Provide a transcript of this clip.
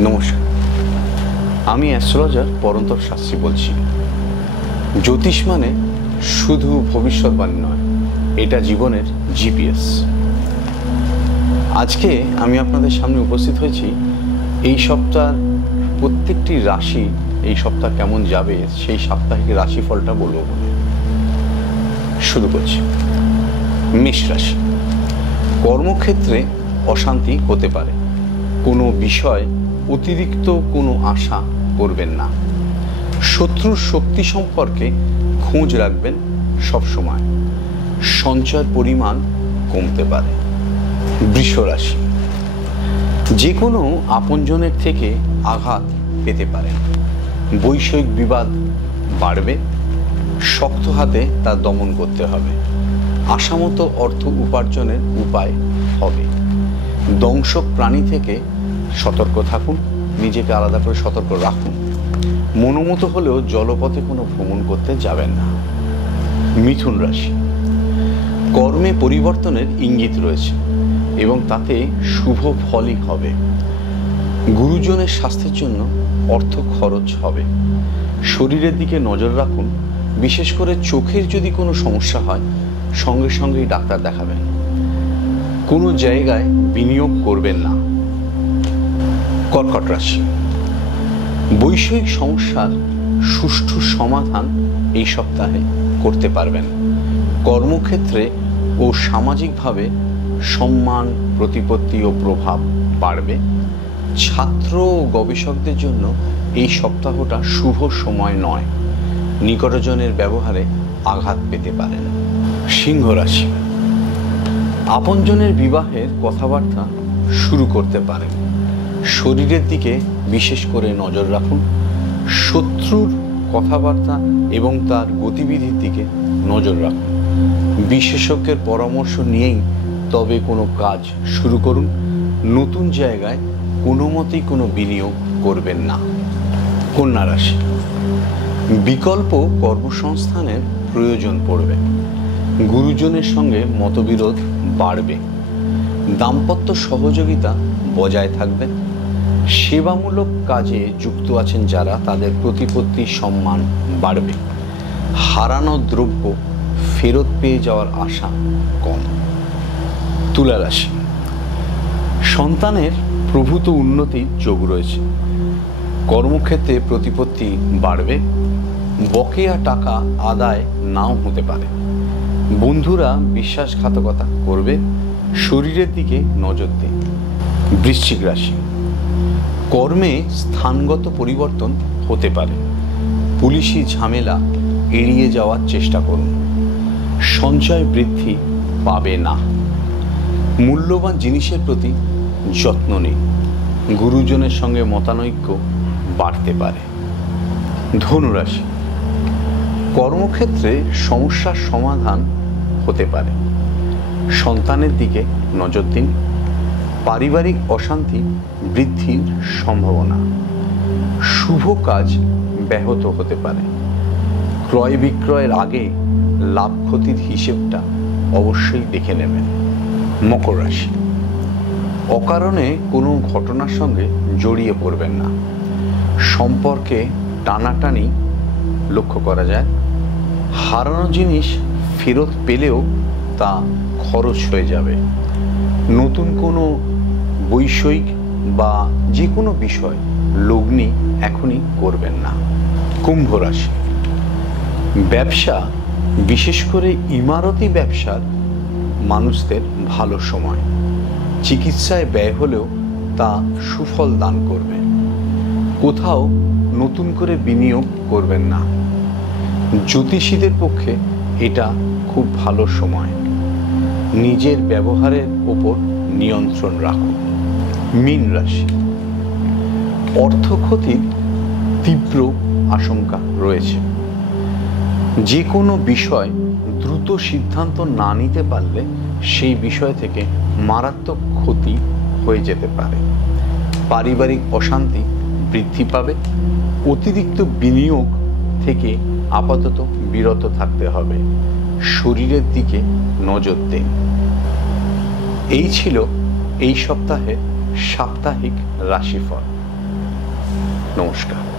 নমস্কার, আমি অ্যাস্ট্রোলজার পরন্তপ শাস্ত্রী বলছি। জ্যোতিষ মানে শুধু ভবিষ্যৎবাণী নয়, এটা জীবনের জিপিএস। আজকে আমি আপনাদের সামনে উপস্থিত হয়েছি এই সপ্তাহের প্রত্যেকটি রাশি এই সপ্তাহ কেমন যাবে সেই সাপ্তাহিক রাশিফলটা বলবো বলে শুরু করছি। মেষ রাশি। কর্মক্ষেত্রে অশান্তি হতে পারে। কোনো বিষয় অতিরিক্ত কোনো আশা করবেন না। শত্রুর শক্তি সম্পর্কে খোঁজ রাখবেন সবসময়। সঞ্চয়ের পরিমাণ কমতে পারে। বৃষ রাশি। যে কোনো আপনজনের থেকে আঘাত পেতে পারেন। বৈষয়িক বিবাদ বাড়বে। শক্ত হাতে তা দমন করতে হবে। আশামতো অর্থ উপার্জনের উপায় হবে। দংশক প্রাণী থেকে সতর্ক থাকুন, নিজেকে আলাদা করে সতর্ক রাখুন। মনোমতো হলেও জলপথে কোনো ভ্রমণ করতে যাবেন না। মিথুন রাশি। কর্মে পরিবর্তনের ইঙ্গিত রয়েছে এবং তাতে শুভ ফলই হবে। গুরুজনের স্বাস্থ্যের জন্য অর্থ খরচ হবে। শরীরের দিকে নজর রাখুন, বিশেষ করে চোখের যদি কোনো সমস্যা হয় সঙ্গে সঙ্গেই ডাক্তার দেখাবেন। কোনো জায়গায় বিনিয়োগ করবেন না। কর্কট রাশি। বৈষয়িক সমস্যার সুষ্ঠু সমাধান এই সপ্তাহে করতে পারবেন। কর্মক্ষেত্রে ও সামাজিকভাবে সম্মান, প্রতিপত্তি ও প্রভাব বাড়বে। ছাত্র ও গবেষকদের জন্য এই সপ্তাহটা শুভ সময় নয়। নিকটজনের ব্যবহারে আঘাত পেতে পারেন। সিংহ রাশি। আপনজনের বিবাহের কথাবার্তা শুরু করতে পারেন। শরীরের দিকে বিশেষ করে নজর রাখুন। শত্রুর কথাবার্তা এবং তার গতিবিধির দিকে নজর রাখুন। বিশেষজ্ঞের পরামর্শ নিয়েই তবে কোনো কাজ শুরু করুন। নতুন জায়গায় কোনো মতেই কোনো বিনিয়োগ করবেন না। কন্যা রাশি। বিকল্প কর্মসংস্থানের প্রয়োজন পড়বে। গুরুজনের সঙ্গে মতবিরোধ বাড়বে। দাম্পত্য সহযোগিতা বজায় থাকবে। সেবামূলক কাজে যুক্ত আছেন যারা, তাদের প্রতিপত্তি সম্মান বাড়বে। হারানো দ্রব্য ফেরত পেয়ে যাওয়ার আশা কম। তুলা রাশি। সন্তানের প্রভূত উন্নতির যোগ রয়েছে। কর্মক্ষেত্রে প্রতিপত্তি বাড়বে। বকেয়া টাকা আদায় নাও হতে পারে। বন্ধুরা বিশ্বাসঘাতকতা করবে। শরীরের দিকে নজর দিন। বৃশ্চিক রাশি। কর্মে স্থানগত পরিবর্তন হতে পারে। পুলিশি ঝামেলা এড়িয়ে যাওয়ার চেষ্টা করুন। সঞ্চয় বৃদ্ধি পাবে না। মূল্যবান জিনিসের প্রতি যত্ন নিন। গুরুজনের সঙ্গে মতানৈক্য বাড়তে পারে। ধনুরাশি। কর্মক্ষেত্রে সমস্যার সমাধান হতে পারে। সন্তানের দিকে নজর দিন। পারিবারিক অশান্তি বৃদ্ধির সম্ভাবনা। শুভ কাজ ব্যাহত হতে পারে। ক্রয় বিক্রয়ের আগে লাভ ক্ষতির হিসেবটা অবশ্যই দেখে নেবেন। মকর রাশি। অকারণে কোনো ঘটনার সঙ্গে জড়িয়ে পড়বেন না। সম্পর্কে টানাটানি লক্ষ্য করা যায়। হারানো জিনিস ফেরত পেলেও তা খরচ হয়ে যাবে। নতুন কোনো বৈষয়িক বা যে কোনো বিষয় লগ্নি এখনই করবেন না। কুম্ভ রাশি। ব্যবসা, বিশেষ করে ইমারতি ব্যবসার মানুষদের ভালো সময়। চিকিৎসায় ব্যয় হলেও তা সুফল দান করবে। কোথাও নতুন করে বিনিয়োগ করবেন না। জ্যোতিষীদের পক্ষে এটা খুব ভালো সময়। নিজের ব্যবহারের ওপর নিয়ন্ত্রণ রাখুন। মীন রাশি। অর্থ ক্ষতির তীব্র আশঙ্কা রয়েছে। যে কোনো বিষয় দ্রুত সিদ্ধান্ত না নিতে পারলে সেই বিষয় থেকে মারাত্মক ক্ষতি হয়ে যেতে পারে। পারিবারিক অশান্তি বৃদ্ধি পাবে। অতিরিক্ত বিনিয়োগ থেকে আপাতত বিরত থাকতে হবে। শরীরের দিকে নজর দিন। এই ছিল এই সপ্তাহের সাপ্তাহিক রাশিফল। নমস্কার।